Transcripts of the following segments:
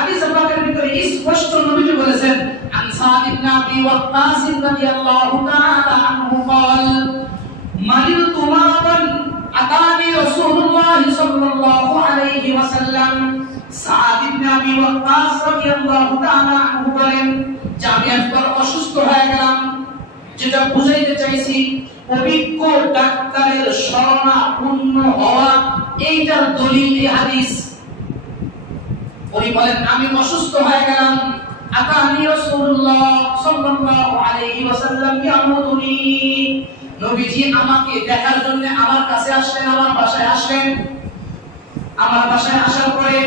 হাদিস পাকের ভিতরে স্পষ্ট নবীজি বলেছেন আন সাদ ইবনে আবি ওয়াক্কাস রাদিয়াল্লাহু তাআলা আনহু قال مرضت مرضا أتاني رسول الله صلى الله عليه وسلم সাদ ইবনে আবি ওয়াক্কাস রাদিয়াল্লাহু তাআলা আনহু বলেন যে আমি একবার অসুস্থ হয়ে গেলাম। যেটা বুঝাইতে চাইছি অভিজ্ঞ ডাক্তারের শরণাপন্ন হওয়া এইটার দলিল এই হাদিস। উনি বলেন আমি অসুস্থ হয়ে গেলাম, আতানি রাসূলুল্লাহ সাল্লাল্লাহু আলাইহি ওয়াসাল্লাম ইয়ামুদুনি, নবীজি আমাকে দেখার জন্য আমার কাছে আসলেন, আমার বাসায় আসলেন। আমার বাসায় আসার পরে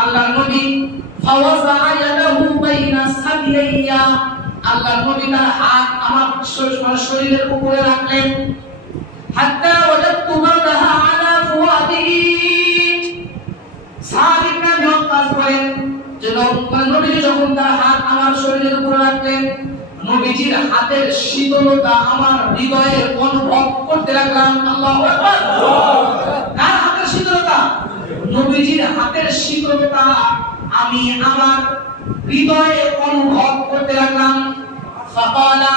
আল্লাহর নবী ফাওয়াজা ইয়াদাহু বাইনা সাদিয়াইয়া, আল্লাহর নবী তার হাত আমার শরীরের উপরে রাখলেন। হাত্তা ওয়াজাদতু মাদাহা আলা ফুয়াদিহি, সাদ ইবনে আবি ওয়াক্কাস বলেন যে নবীজি যখন তার হাত আমার শরীরের উপরে রাখলেন, নবীজির হাতের শীতলতা আমার হৃদয়ে অনুভব করতে লাগলাম। আল্লাহু আকবার। কার হাতের শীতলতা? নবীজির হাতের শীতলতা আমি আমার হৃদয়ে অনুভব করতে লাগলাম। ফাকালা,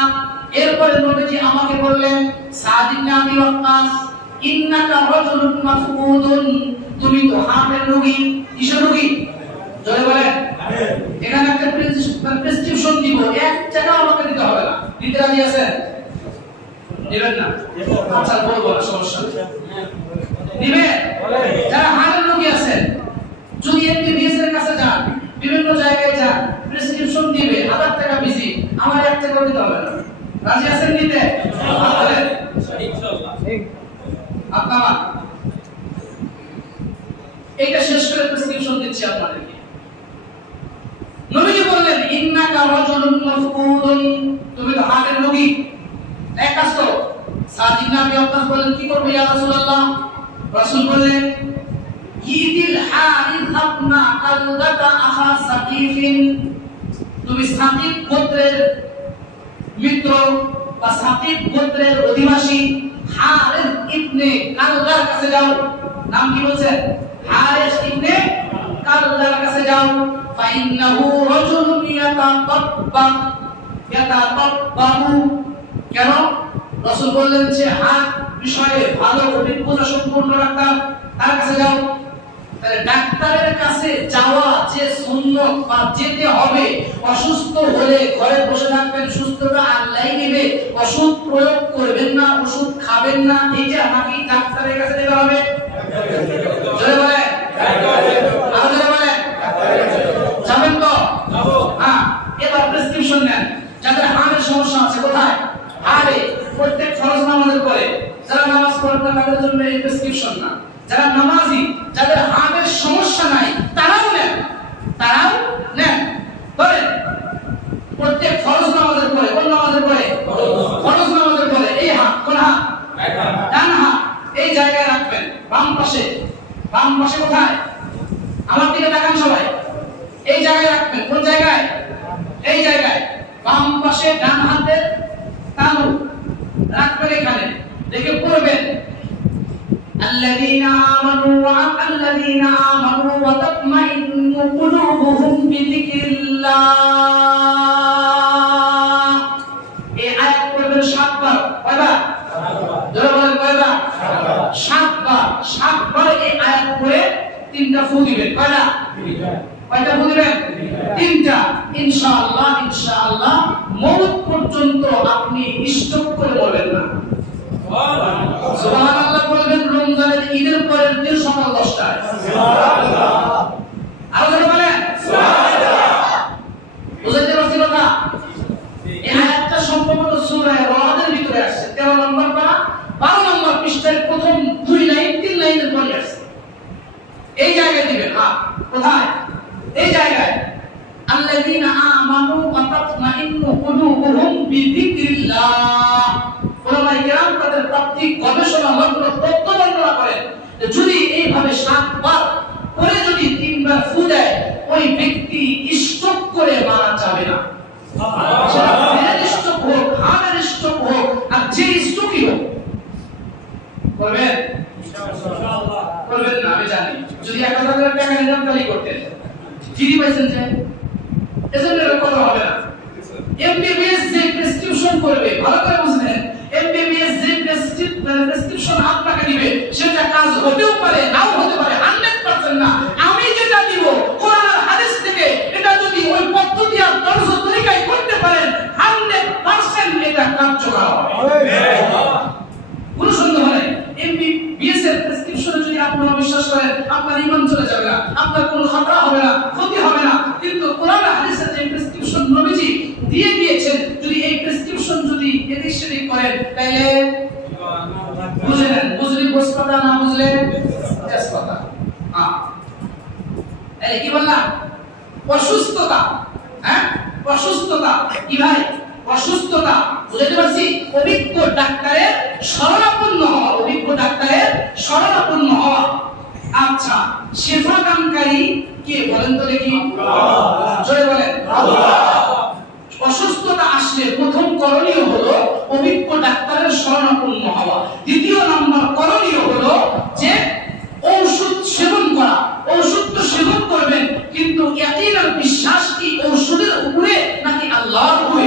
এরপরে নবীজি আমাকে বললেন সাদ ইবনে আবি ওয়াক্কাস ইন্নাকা রাজুলুন মাফকুদুন, তুমি তো হার্টের রোগী। কিসের রোগী? জোরে বলেন। এখানে একটা প্রেসক্রিপশন দিব, এক টাকা আমাকে দিতে হবে না। দিতে রাজি আছেন? দিবেন না? আচ্ছা বলবো না, সমস্যা দিবেন। যারা হার্টের রোগী আছেন যদি এমবিবিএস এর কাছে যান, বিভিন্ন জায়গায় যান, প্রেসক্রিপশন দিবে, 1000 টাকা বেশি, আমার 1 টাকা দিতে হবে না। রাজি আছেন নিতে? ইনশাআল্লাহ। আপনারা এটা শেষ করে প্রেসক্রিপশন দিচ্ছি আপনাদেরকে। নবীজি বললেন ইন্নাকা রাজুলুন মাফকুদুন, তুমি তো হার্টের রোগী, এক কাজ করো। সাদ ইবনে আবি ওয়াক্কাস বললেন কি করব ইয়া রাসূলুল্লাহ? রাসূল বললেন ইদিল হারিস আপনা কালদাকা আহা সাকিফিন, তুমি সাকিব গোত্রের মিত্র বা সাকিব গোত্রের অধিবাসী হারিস ইবনে কালদার কাছে যাও। নাম কি বলছেন? হারিস ইবনে কালদার কাছে যাও। ফাইন্নাহু রাজুলুন ইয়াতাতাব্বাহু, কেন? রাসূল বললেন যে হাত বিষয়ে ভালো অভিজ্ঞতা সম্পন্ন ডাক্তার, তার কাছে যাও। তাহলে ডাক্তারের কাছে যাওয়া যে সুন্নাত বা যেতে হবে। অসুস্থ হলে ঘরে বসে থাকবেন, সুস্থতা আল্লাহই দিবে, ওষুধ প্রয়োগ করবেন না, ওষুধ খাবেন না, এই যে আমাকে ডাক্তারের কাছে যেতে হবে। জয় বলেন, আর জয় বলেন, যাবেন তো? হ্যাঁ। এবার প্রেসক্রিপশন নেন। যাদের হাড়ের সমস্যা আছে, কোথায়? হাড়ে। প্রত্যেক ফরজ নামাজের পরে যারা নামাজ পড়েন না তাদের জন্য এই প্রেসক্রিপশন না। যারা নামাজি, যাদের হাড়ের সমস্যা নাই, তারাও নেন, তারাও নেন। ধরেন প্রত্যেক ফরজ নামাজের পরে, কোন নামাজের পরে? ফরজ নামাজের পরে এই হাত, কোন হাত? ডান হাত এই জায়গায় রাখবেন, বাম পাশে। বাম পাশে কোথায়? আমার দিকে তাকান সবাই। এই জায়গায় রাখবেন। কোন জায়গায়? এই জায়গায়। বাম পাশে ডান হাতের তালু রাখবেন এখানে, দেখে পড়বেন الذين آمنوا وتطمئن قلوبهم بذكر الله। এই আয়াত পড়বেন 7 বার। কয়বার? জোরে বলেন কয়বার? 7 বার। 7 বার এই আয়াত পড়ে 3টা ফু দিবেন। কয়টা? কয়টা ফু দিবেন? 3টা। ইনশাআল্লাহ ইনশাআল্লাহ মওত পর্যন্ত আপনি স্টপ করে বলবেন না। সুবহানাল্লাহ বলবেন রমজানের ঈদের পরের দিন সকাল 10টায়। সুবহানাল্লাহ। আর জোরে বলেন সুবহানাল্লাহ। বুঝাইতে পারছি কথা? এই আয়াতটা সম্ভবত সূরা রাদের ভিতরে আছে, 13 নম্বর পারা 12 নম্বর পৃষ্ঠার প্রথম 2 লাইন 3 লাইনের পরে আছে। এই জায়গায় দিবেন। হ্যাঁ, কোথায়? এই জায়গায়। আল্লাযীনা আমানু ওয়া তাতমাইন্নু কুলুবুহুম বিযিকরিল্লাহ। ওলামায়ে কেরাম তাদের তাত্ত্বিক গবেষণা লগ্ন তথ্য বর্ণনা করেন যে যদি এইভাবে 7 বার পরে যদি 3 বার ফু দেয়, ওই ব্যক্তি স্ট্রোক করে মারা যাবে না। সুবহানাল্লাহ। স্ট্রোক হোক, হার্টের স্ট্রোক হোক, আর যে স্ট্রোকই হোক করবেন? ইনশাআল্লাহ করবেন না, আমি জানি। যদি 1000 টাকা নিলাম তাহলে করতেন। ফ্রি পাইছেন যে এজন্য এটা করা হবে না। এমবিবিএস যে প্রেসক্রিপশন করবে, ভালো করে বুঝলেন, এমবিবিএস যে প্রেসক্রিপশন আপনাকে দিবে সেটা কাজ হতেও পারে নাও হতে পারে, 100% না। আমি যেটা দিব কোরআন আর হাদিস থেকে, এটা যদি ওই পদ্ধতি আর তর্জ তরিকায় করতে পারেন 100% এটা কার্যকর হবে। কোনো সন্দেহ নেই। এমবিবিএস এর প্রেসক্রিপশনে যদি আপনারা বিশ্বাস করেন, আপনার ঈমান চলে যাবে না, আপনার কোনো খতরা হবে না, ক্ষতি হবে না। কিন্তু কোরআন আর হাদিসের যে প্রেসক্রিপশন নবীজি দিয়ে দিয়েছেন, যদি এই প্রেসক্রিপশন যদি এদিক সেদিক করেন, তাহলে বুঝলেন, বুঝলি বসপাতা, না বুঝলে তেজপাতা। এই কি বললাম? অসুস্থতা, হ্যাঁ অসুস্থতা কি ভাই? অসুস্থতা বুঝতে পারছি। অভিজ্ঞ ডাক্তারের শরণাপন্ন হওয়া, অভিজ্ঞ ডাক্তারের শরণাপন্ন হওয়া। আচ্ছা, শেফা দানকারী কে বলেন তো দেখি? জোরে বলেন। অসুস্থতা আসলে প্রথম করণীয় হলো অভিজ্ঞ ডাক্তারের শরণাপন্ন হওয়া। দ্বিতীয় নম্বর করণীয় হলো যে ঔষধ সেবন করা। ঔষধ তো সেবন করবেন, কিন্তু ইয়াকিন আর বিশ্বাস কি ঔষধের উপরে নাকি আল্লাহর উপরে?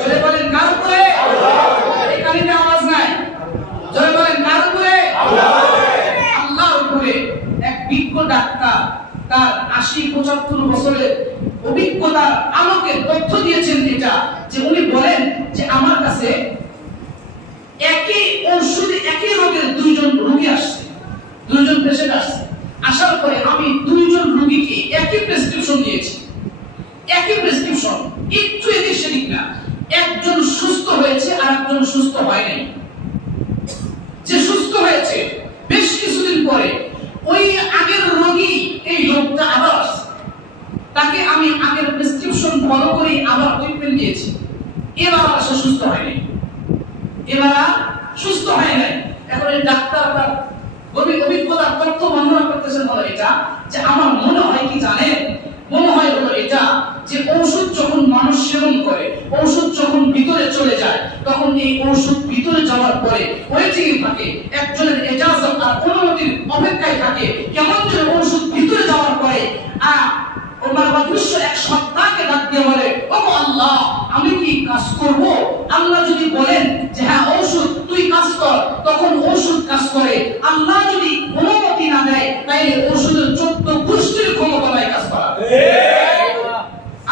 জোরে বলেন কার উপরে? এখানে আওয়াজ নাই, জোরে বলেন কার উপরে? আল্লাহর উপরে। এক বিজ্ঞ ডাক্তার তার 80-75 বছরের অভিজ্ঞতার আলোকে তথ্য দিয়েছেন এটা, যে উনি বলেন যে আমার কাছে একই ঔষধে একই রোগের দুইজন রোগী আসছে, দুইজন পেশেন্ট আসছে। আসার পরে আমি দুইজন রোগীকে একই প্রেসক্রিপশন দিয়েছি, একই প্রেসক্রিপশন, একটু এদিক সেদিক না। একজন সুস্থ হয়েছে আর একজন সুস্থ হয় নাই। যে সুস্থ হয়েছে বেশ কিছুদিন পরে ওই আগের রোগী এই লোকটা আবার আসছে, তাকে আমি আগের প্রেসক্রিপশন ফলো করে আবার ট্রিটমেন্ট দিয়েছি, এবার আর সে সুস্থ হয়নি, এবার আর সুস্থ হয় নাই। এখন এই ডাক্তার তার অভিজ্ঞতার তথ্য বর্ণনা করতেছেন হলো এটা, যে আমার মনে হয় কি জানেন, মনে হয় হলো এটা যে ঔষধ যখন মানুষ সেবন করে, ঔষধ যখন ভিতরে চলে যায়, তখন এই ঔষধ ভিতরে যাওয়ার পরে ওয়েটিং থাকে, একজনের ইজাজত আর অনুমতির অপেক্ষায় থাকে। কেমন যেন ঔষধ ভিতরে যাওয়ার পরে ওনার অদৃশ্য এক সত্তাকে ডাক দিয়ে বলে, ও আল্লাহ আমি কি কাজ করব? আল্লাহ যদি বলেন যে হ্যাঁ ঔষধ তুই কাজ কর, তখন ঔষধ কাজ করে। আল্লাহ যদি অনুমতি না দেয়, তাইলে ঔষধের 14 গোষ্ঠীর ক্ষমতা নাই কাজ করা।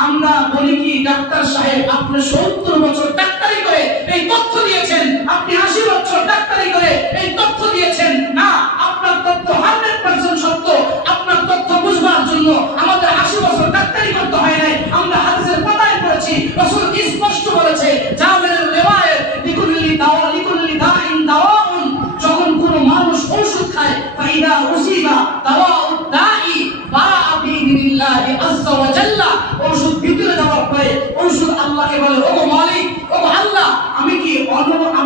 আমরা বলি কি ডাক্তার সাহেব আপনি 70 বছর ডাক্তারি করে এই তথ্য দিয়েছেন, আপনি 80 বছর ডাক্তারি করে এই তথ্য দিয়েছেন। না, আপনার তথ্য 100% সত্য। আপনার তথ্য বুঝবার জন্য আমাদের 80 বছর ডাক্তারি করতে হয় নাই। আমরা হাদিসের পাতায় পড়েছি, রাসূল স্পষ্ট বলেছে, জাবেরের রিওয়ায়াত, লিকুল্লি দাওয়া লিকুল্লি দাইন দাওয়াউন, যখন কোন মানুষ ঔষধ খায়, ফাইদা উসিবা দাওয়াউদ দাই বাআ বিইذনিল্লাহি আযজা ওয়া জাল্লা, ঔষধ ভিতরে যাওয়ার পরে ঔষধ আল্লাহকে বলে, ওগো মালিক, ওগো আল্লাহ আমি কি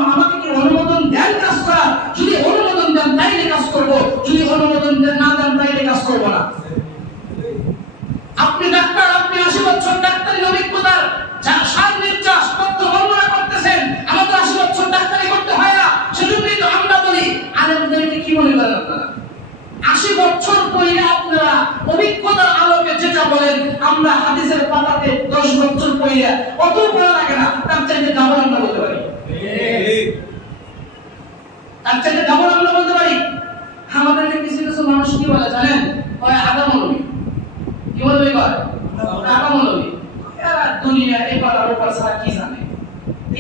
আমাকে কি অনুমোদন দেন কাজ করার? যদি অনুমোদন দেন তাইলে কাজ করব, যদি অনুমোদন না দেন তাইলে কাজ করব না। আপনি ডাক্তার, আপনি 80 বছর ডাক্তারি অভিজ্ঞতার সার নির্যাস তথ্য বর্ণনা করতেছেন, আমাদের 80 বছর ডাক্তারি করতে হয় না। সেজন্যই তো আমরা বলি, আলেমদেরকে কি মনে করেন আপনারা? 80 বছর পরে আপনারা অভিজ্ঞতার আলোকে যেটা বলেন, আমরা হাদিসের পাতাতে 10 বছর পরে অত পড়া লাগে না, তার চাইতে ডাবল আমরা বলতে পারি, তার চাইতে ডাবল আমরা বলতে পারি। আমাদেরকে কিছু কিছু মানুষ কি বলে জানেন? হয় আদা মৌলবী, কি বলবে এবার? আদা মৌলবী। এরা দুনিয়া এবার আর ওপর ছাড়া কি জানে,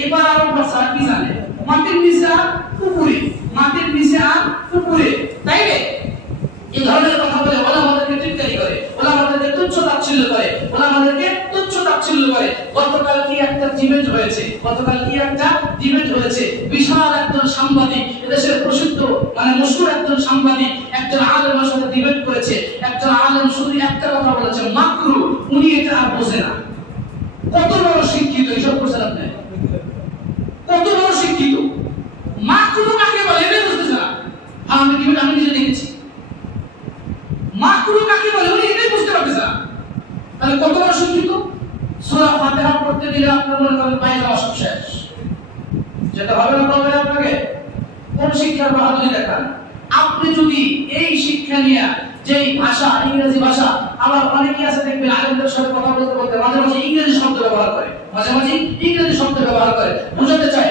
এবার আর ওপর ছাড়া কি জানে? মাটির নিচে আর উপরে, মাটির নিচে আর উপরে, তাই না? এই ধরনের কথা বলে ওলামাদেরকে টিটকারি করে, ওলামাদেরকে তুচ্ছ তাচ্ছিল্য করে, ওলামাদেরকে তুচ্ছ তাচ্ছিল্য করে। গতকাল কি একটা ডিবেট হয়েছে, গতকাল কি একটা ডিবেট হয়েছে, বিশাল একজন সাংবাদিক, এদেশের প্রসিদ্ধ মানে মশহুর একজন সাংবাদিক একজন আলেমের সাথে ডিবেট করেছে। একজন আলেম শুধু একটা কথা বলেছে, মাকরু, উনি এটা আর বোঝে না। কত বড় শিক্ষিত এইসব করছেন আপনি, কত বড় শিক্ষিত! মাকরু কাকে বলে এটা বুঝতেছে না। আমি ডিবেট আমি নিজে দেখেছি, মাকরু কাকে বলে উনি এটাই বুঝতে পারতেছে না। তাহলে কত বড় শিক্ষিত! সূরা ফাতিহা পড়তে দিলে আপনার মনে করেন পায়ে যাওয়া সব শেষ, যেটা হবে না তবে আপনাকে কোন শিক্ষার বাহাদুরি দেখান। আপনি যদি এই শিক্ষা নিয়ে যেই ভাষা, ইংরেজি ভাষা আবার অনেকেই আছে দেখবেন আলেমদের সাথে কথা বলতে বলতে মাঝে মাঝে ইংরেজি শব্দ ব্যবহার করে, মাঝে মাঝে ইংরেজি শব্দ ব্যবহার করে, বুঝাতে চায়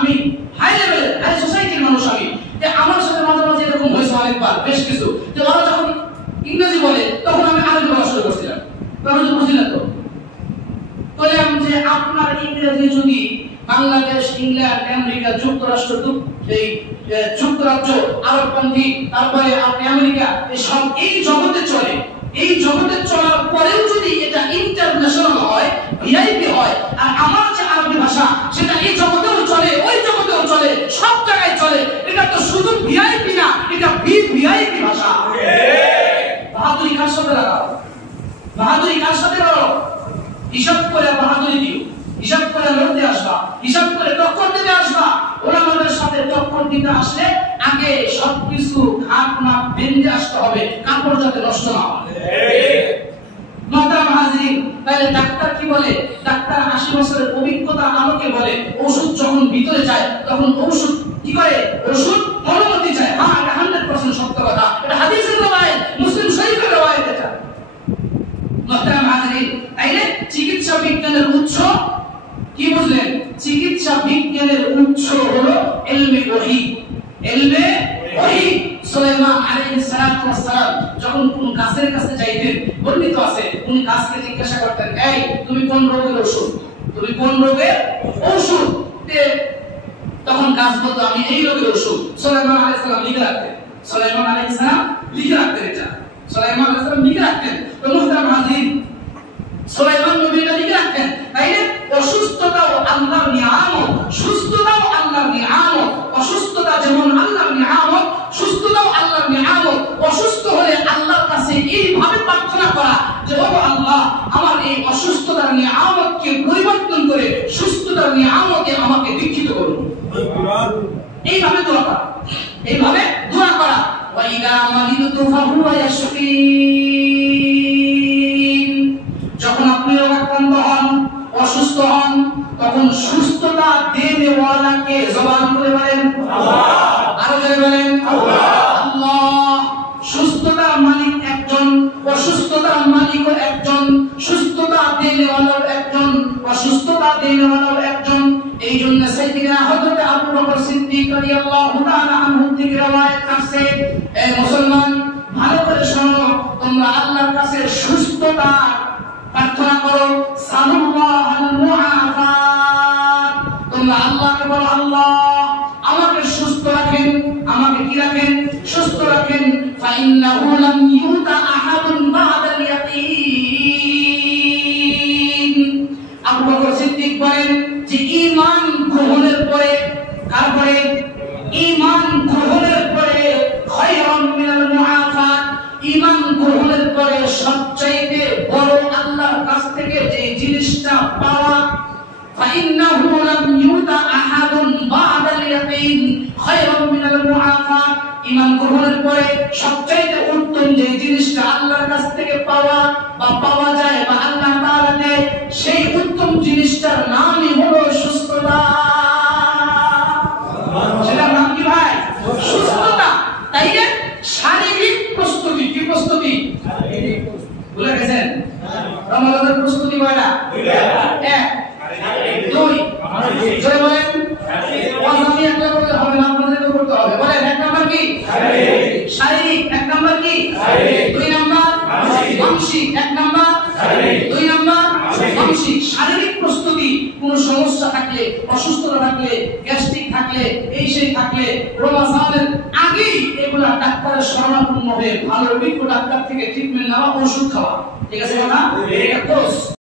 আমি হাই লেভেলের হাই সোসাইটির মানুষ, আমি যে আমার সাথে মাঝে মাঝে এরকম হয়েছে অনেকবার, বেশ কিছু, যে ওরা যখন ইংরেজি বলে তখন আমি আরবি বলা শুরু করছিলাম, তখন বুঝিলেন তো বললাম যে আপনার ইংরেজি যদি বাংলাদেশ, ইংল্যান্ড, আমেরিকা, যুক্তরাষ্ট্র, যুক্তরাজ্য, আরবপন্থী, তারপরে আপনি আমেরিকা, সব এই জগতে চলে, এই জগতে চলার পরেও যদি এটা ইন্টারন্যাশনাল হয়, ভিআইপি হয়, আর আমার যে আরবি ভাষা সেটা এই জগতেও চলে, ওই জগতেও চলে, সব জায়গায় চলে, এটা তো শুধু ভিআইপি না, এটা ভিভিআইপি ভাষা। বাহাদুরি কার সাথে লাগাও? বাহাদুরি কার সাথে করো? হিসাব করে বাহাদুরি দিও, হিসাব করে লড়তে আসবা, হিসাব করে টক্কর দিতে আসবা। ওলামাদের সাথে টক্কর দিতে আসলে আগে সবকিছু খাপ মাপ বেঁধে আসতে হবে, কাপড় যাতে নষ্ট না হয়। মোহতারাম হাজিরিন, তাহলে ডাক্তার কি বলে? ডাক্তার 80 বছরের অভিজ্ঞতার আলোকে বলে ওষুধ যখন ভিতরে যায় তখন ওষুধ কি করে? ওষুধ অনুমতি চায়। হ্যাঁ, এটা 100% সত্য কথা, এটা হাদিসের রওয়ায়াত, মুসলিম শরীফের রওয়ায়াত এটা। মোহতারাম হাজিরিন, তাইলে চিকিৎসা বিজ্ঞানের উৎস কি বুঝলেন? চিকিৎসা বিজ্ঞানের উৎস হলো ইলমে ওহী। ইলমে ওহী। সুলাইমান আলাইহিস সালাতু ওয়াস সালাম যখন কোন গাছের কাছে যাইতেন, বর্ণিত আছে উনি গাছকে জিজ্ঞাসা করতেন, এই তুমি কোন রোগের ওষুধ? তুমি কোন রোগের ওষুধ? তখন গাছ বলতো আমি এই রোগের ওষুধ। সুলাইমান আলাইহিস সালাম লিখে রাখতেন, সুলাইমান আলাইহিস সালাম লিখে রাখতেন, এটা সুলাইমান আলাইহিস সালাম লিখে রাখতেন। তো মুহতারাম হাজিরিন, সুলাইমান নবী এটা লিখে রাখতেন। তাইলে অসুস্থতাও আল্লাহর নিয়ামত, সুস্থতাও আল্লাহর নিয়ামত। অসুস্থতা যেমন আল্লাহর নিয়ামত, সুস্থতাও আল্লাহর নিয়ামত। অসুস্থ হলে আল্লাহর কাছে এইভাবে প্রার্থনা করা যে ও আল্লাহ, আমার এই অসুস্থতার নিয়ামতকে পরিবর্তন করে সুস্থতার নিয়ামতে আমাকে দীক্ষিত করুন। এইভাবে দোয়া করা, এইভাবে দোয়া করা। ওয়া ইযা মারিদতু ফাহুয়া ইয়াশফিন, যখন আপনি রোগাক্রান্ত হন, অসুস্থ হন, তখন সুস্থতা দেনেওয়ালাকে জবান করে বলেন আল্লাহ। আরো জোরে বলেন আল্লাহ। আল্লাহ। সুস্থতার মালিক একজন, অসুস্থতার মালিকও একজন, সুস্থতা দেনেওয়ালাও একজন, অসুস্থতা দেনেওয়ালাও একজন। এই জন্য সাইয়্যিদনা হযরত আবু বকর সিদ্দিক রাদিয়াল্লাহু তাআলা আনহু থেকে রওয়ায়াত আছে, এ মুসলমান ভালো করে শোনো, তোমরা আল্লাহর কাছে সুস্থতা প্রার্থনা করো। সাল্লাল্লাহু মুআফাত, তোমরা আল্লাহকে বলো আল্লাহ আমাকে সুস্থ রাখেন, আমাকে কি রাখেন? সুস্থ রাখেন। ফাইন্নাহু লাম ইউতা আহাদুন বা'দাল ইয়াকিন। আবু বকর সিদ্দিক বলেন যে ঈমান গ্রহণের পরে, তারপরে ঈমান গ্রহণের পরে খায়রুম মিনাল মুআফাত, ঈমান গ্রহণের পরে সবচেয়ে বড় আল্লাহর কাছ থেকে যে জিনিসটা পাওয়া, ফাইন্নাহু লাম ইউতা আহাদুন বা'দাল ইয়াকিন খায়রুম মিনাল মুআফাত। ঈমান গ্রহণের পরে সবচেয়ে উত্তম যে জিনিসটা আল্লাহর কাছ থেকে পাওয়া বা পাওয়া যায় বা আল্লাহ তাআলা দেয়, সেই উত্তম জিনিসটার নামই হলো সুস্থতা। সেটার নাম কি ভাই? সুস্থতা। তাইলে শারীরিক প্রস্তুতি, কি প্রস্তুতি? ভুলে গেছেন? রমজানের প্রস্তুতি কয়টা? এক, দুই, জয় বলেন। ওয়াজনি একটা করলে হবে না, আপনাদেরকে করতে হবে। বলেন এক নাম্বার কি? শারীরিক। এক নাম্বার কি? দুই নাম্বার মানসিক। এক নাম্বার, দুই নাম্বার মানসিক। শারীরিক প্রস্তুতি, কোন সমস্যা থাকলে, অসুস্থতা থাকলে, গ্যাস্ট্রিক থাকলে, এই সেই থাকলে রমজানের আগেই এগুলা ডাক্তারের শরণাপন্ন হয়ে ভালো অভিজ্ঞ ডাক্তার থেকে ট্রিটমেন্ট নেওয়া, ওষুধ খাওয়া। ঠিক আছে না? এটা কোর্স।